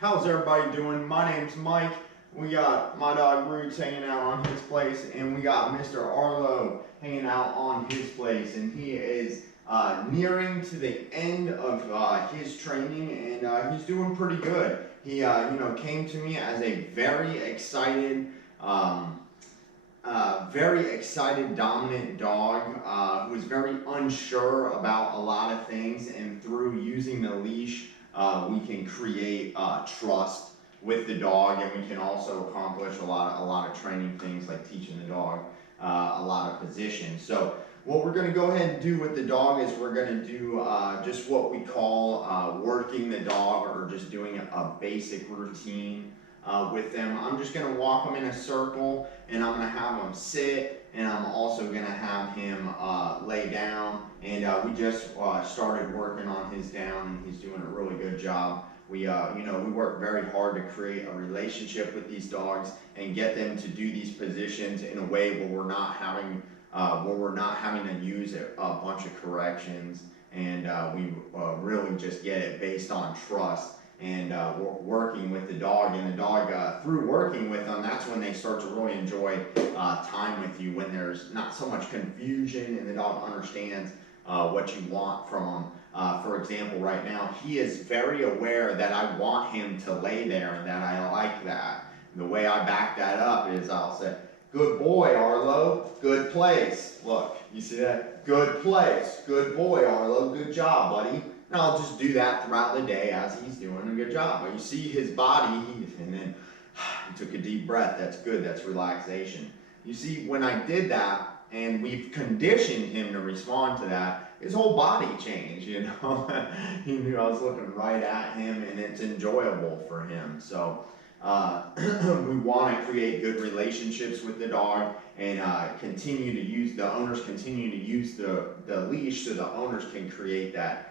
How's everybody doing? My name's Mike. We got my dog Roots hanging out on his place, and we got Mr. Arlo hanging out on his place, and he is nearing to the end of his training, and he's doing pretty good. He, came to me as a very excited, dominant dog who was very unsure about a lot of things, and through using the leash, we can create trust with the dog, and we can also accomplish a lot of training things like teaching the dog a lot of positions. So what we're going to go ahead and do with the dog is we're going to do just what we call working the dog, or just doing a basic routine with them. I'm just going to walk them in a circle, and I'm going to have them sit, and I'm also going to have him lay down. And we just started working on his down, and he's doing a really good job. We work very hard to create a relationship with these dogs and get them to do these positions in a way where we're not having to use a bunch of corrections, and we really just get it based on trust and working with the dog. And the dog, through working with them, that's when they start to really enjoy time with you, when there's not so much confusion and the dog understands what you want from them. For example, right now, he is very aware that I want him to lay there and that I like that. And the way I back that up is I'll say, "Good boy, Arlo, good place." Look, you see that? Good place, good boy, Arlo, good job, buddy. And I'll just do that throughout the day as he's doing a good job. But you see his body, and then he took a deep breath. That's good, that's relaxation. You see, when I did that, and we've conditioned him to respond to that, his whole body changed, He knew I was looking right at him, and it's enjoyable for him. So we want to create good relationships with the dog, and the owners continue to use the leash, so the owners can create that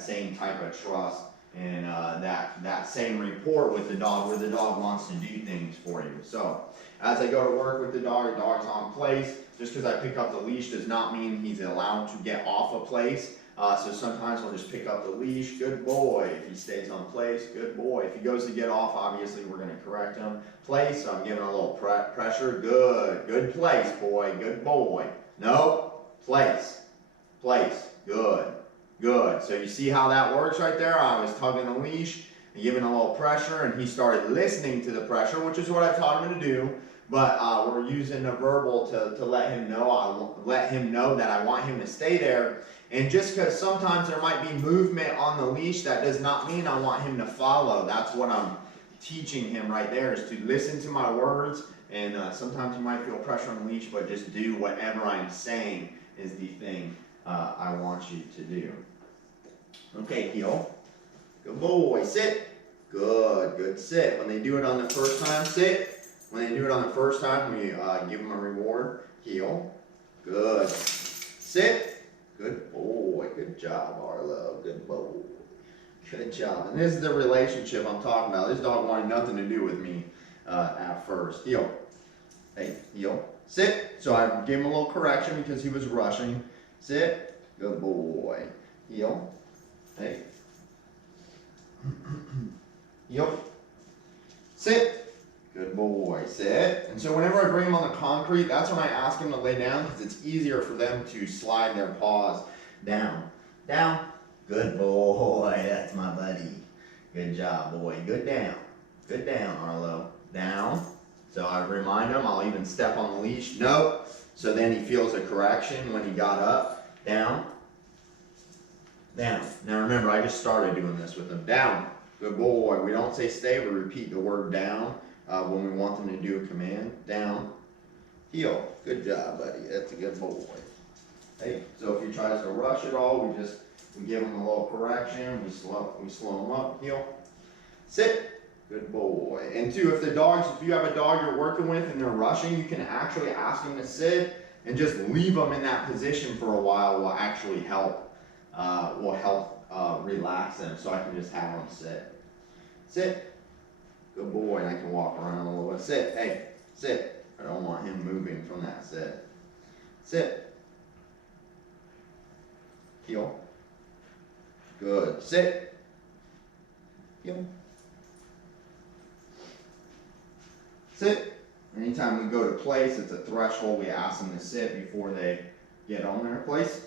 same type of trust and that same rapport with the dog, where the dog wants to do things for you. So as I go to work with the dog's on place. Just because I pick up the leash does not mean he's allowed to get off a place. So sometimes I'll just pick up the leash. Good boy. If he stays on place, good boy. If he goes to get off, obviously we're going to correct him. Place, so I'm giving a little pressure. Good. Good place, boy. Good boy. No. Place. Place. Good. Good. So you see how that works right there? I was tugging the leash and giving a little pressure, and he started listening to the pressure, which is what I taught him to do. But we're using the verbal to let him know that I want him to stay there. And just because sometimes there might be movement on the leash, that does not mean I want him to follow. That's what I'm teaching him right there, is to listen to my words. And sometimes you might feel pressure on the leash, but just do whatever I'm saying is the thing I want you to do. Okay, heel. Good boy. Sit. Good. Good. Sit. When they do it on the first time, sit. When they do it on the first time, we give them a reward. Heel. Good. Sit. Good boy. Good job, Arlo. Good boy. Good job. And this is the relationship I'm talking about. This dog wanted nothing to do with me at first. Heel. Hey, heel. Sit. So I gave him a little correction because he was rushing. Sit. Good boy. Heel. Hey. Heel. Sit. Good boy. Sit. And so whenever I bring them on the concrete, that's when I ask them to lay down, because it's easier for them to slide their paws down. Down. Good boy. That's my buddy. Good job, boy. Good down. Good down, Arlo. Down. So I remind him. I'll even step on the leash. Nope. So then he feels a correction when he got up. Down. Down. Now remember, I just started doing this with him. Down. Good boy. We don't say stay. We repeat the word down. When we want them to do a command. Down. Heel. Good job, buddy. That's a good boy. Hey, so if he tries to rush it all, we give him a little correction. We slow him up. Heel. Sit. Good boy. And two, if you have a dog you're working with and they're rushing, you can actually ask them to sit and just leave them in that position for a while. Will actually help. Relax them. So I can just have them sit. Sit. Good boy, and I can walk around a little bit. Sit. Hey, sit. I don't want him moving from that sit. Sit. Heel. Good. Sit. Heel. sit. Anytime we go to place, it's a threshold. We ask them to sit before they get on their place.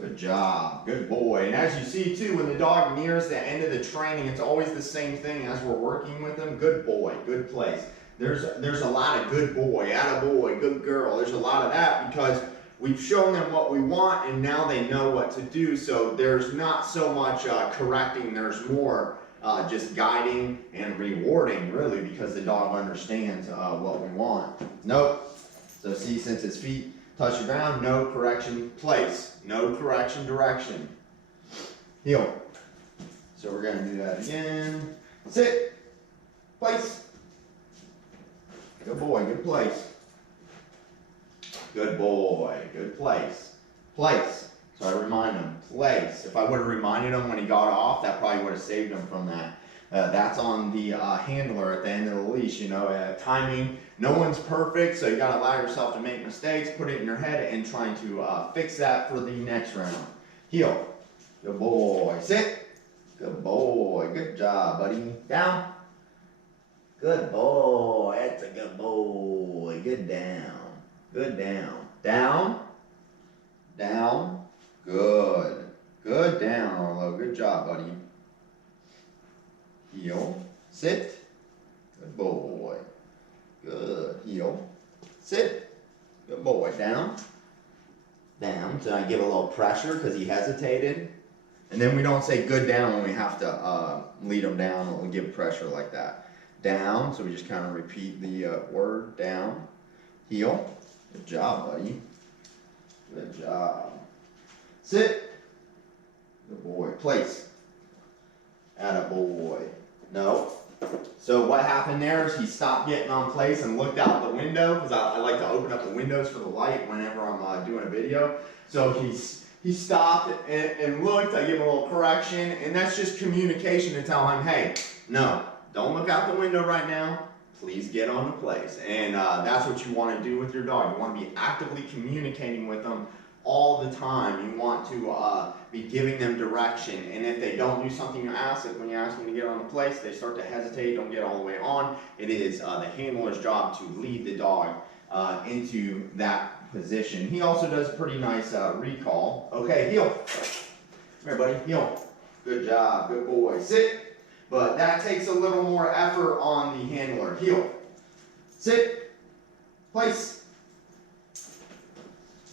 Good job, good boy. And as you see too, when the dog nears the end of the training, it's always the same thing as we're working with them. Good boy, good place. There's a lot of good boy, attaboy, good girl. There's a lot of that because we've shown them what we want and now they know what to do. So there's not so much correcting, there's more just guiding and rewarding really because the dog understands what we want. Nope. So see, since his feet touch the ground, no correction, place. No correction, direction. Heel. So we're going to do that again. Sit. Place. Good boy, good place. Good boy, good place. Place. So I remind him, place. If I would have reminded him when he got off, that probably would have saved him from that. That's on the handler at the end of the leash, you know, timing. No one's perfect, so you gotta allow yourself to make mistakes, put it in your head, and trying to fix that for the next round. Heel. Good boy. Sit. Good boy. Good job, buddy. Down. Good boy. That's a good boy. Good down. Good down. Down. Down. Good. Good down, Arlo. Good job, buddy. Heel. Sit. Good boy. Good. Heel. Sit. Good boy. Down. Down. So I give a little pressure because he hesitated. And then we don't say good down when we have to lead him down. We'll give pressure like that. Down. So we just kind of repeat the word. Down. Heel. Good job, buddy. Good job. Sit. Good boy. Place. Attaboy. No. So what happened there is he stopped getting on place and looked out the window because I like to open up the windows for the light whenever I'm doing a video. So he stopped and looked. I give him a little correction, and that's just communication to tell him, hey, no, don't look out the window right now. Please get on the place. And that's what you want to do with your dog. You want to be actively communicating with them all the time. You want to be giving them direction. And if they don't do something you ask, like when you ask them to get on the place, they start to hesitate, don't get all the way on. It is the handler's job to lead the dog into that position. He also does a pretty nice recall. Okay, heel. Come here, buddy. Heel. Good job. Good boy. Sit. But that takes a little more effort on the handler. Heel. Sit. Place.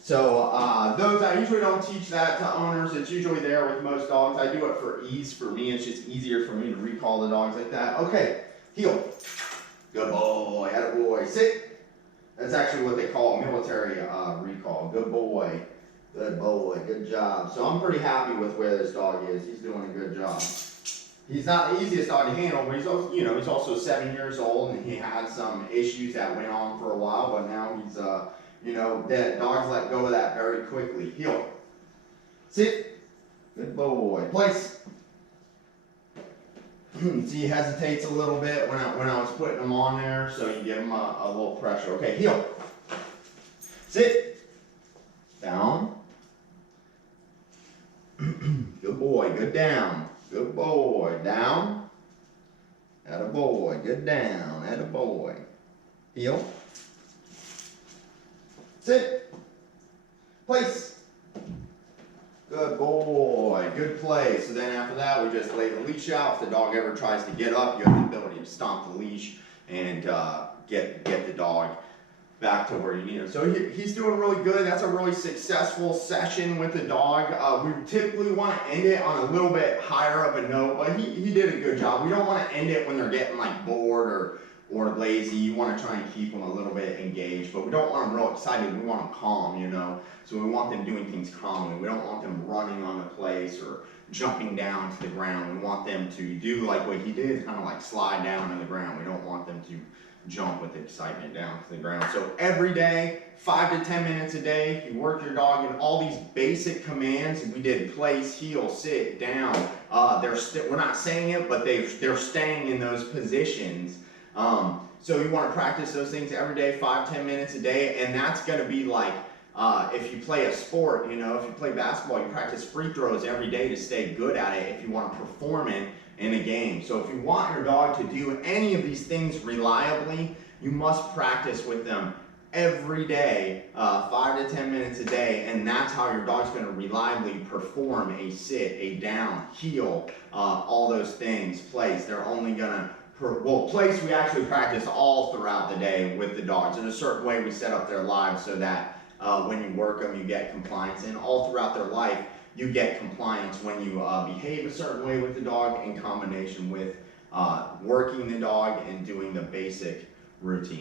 So those, I usually don't teach that to owners. It's usually there with most dogs. I do it for ease. For me, it's just easier for me to recall the dogs like that. Okay, heel. Good boy, attaboy. Sit. That's actually what they call a military recall. Good boy. Good boy, good job. So I'm pretty happy with where this dog is. He's doing a good job. He's not the easiest dog to handle, but he's also, you know, he's also 7 years old and he had some issues that went on for a while, but now he's you know, that dogs let go of that very quickly. Heel. Sit. Good boy. Place. See, he hesitates a little bit when I was putting him on there, so you give him a little pressure. Okay, heel. Sit. Down. Good boy. Good down. Good boy. Down. Attaboy. Good down. Attaboy. Heel. Sit. Place. Good boy. Good place. So then after that, we just lay the leash out. If the dog ever tries to get up, you have the ability to stomp the leash and get the dog back to where you need him. So he's doing really good. That's a really successful session with the dog. We typically want to end it on a little bit higher of a note, but he did a good job. We don't want to end it when they're getting like bored or lazy. You want to try and keep them a little bit engaged, but we don't want them real excited. We want them calm, you know. So we want them doing things calmly. We don't want them running on the place or jumping down to the ground. We want them to do like what he did, kind of like slide down to the ground. We don't want them to jump with excitement down to the ground. So every day, 5 to 10 minutes a day, you work your dog in all these basic commands. We did place, heel, sit, down. We're not saying it, but they're staying in those positions. So you want to practice those things every day, 5-10 minutes a day, and that's going to be like if you play a sport, you know, if you play basketball, you practice free throws every day to stay good at it if you want to perform it in a game. So if you want your dog to do any of these things reliably, you must practice with them every day, 5 to 10 minutes a day, and that's how your dog's going to reliably perform a sit, a down, heel, all those things, place. They're only going to place we actually practice all throughout the day with the dogs. In a certain way we set up their lives so that when you work them you get compliance, and all throughout their life you get compliance when you behave a certain way with the dog in combination with working the dog and doing the basic routine.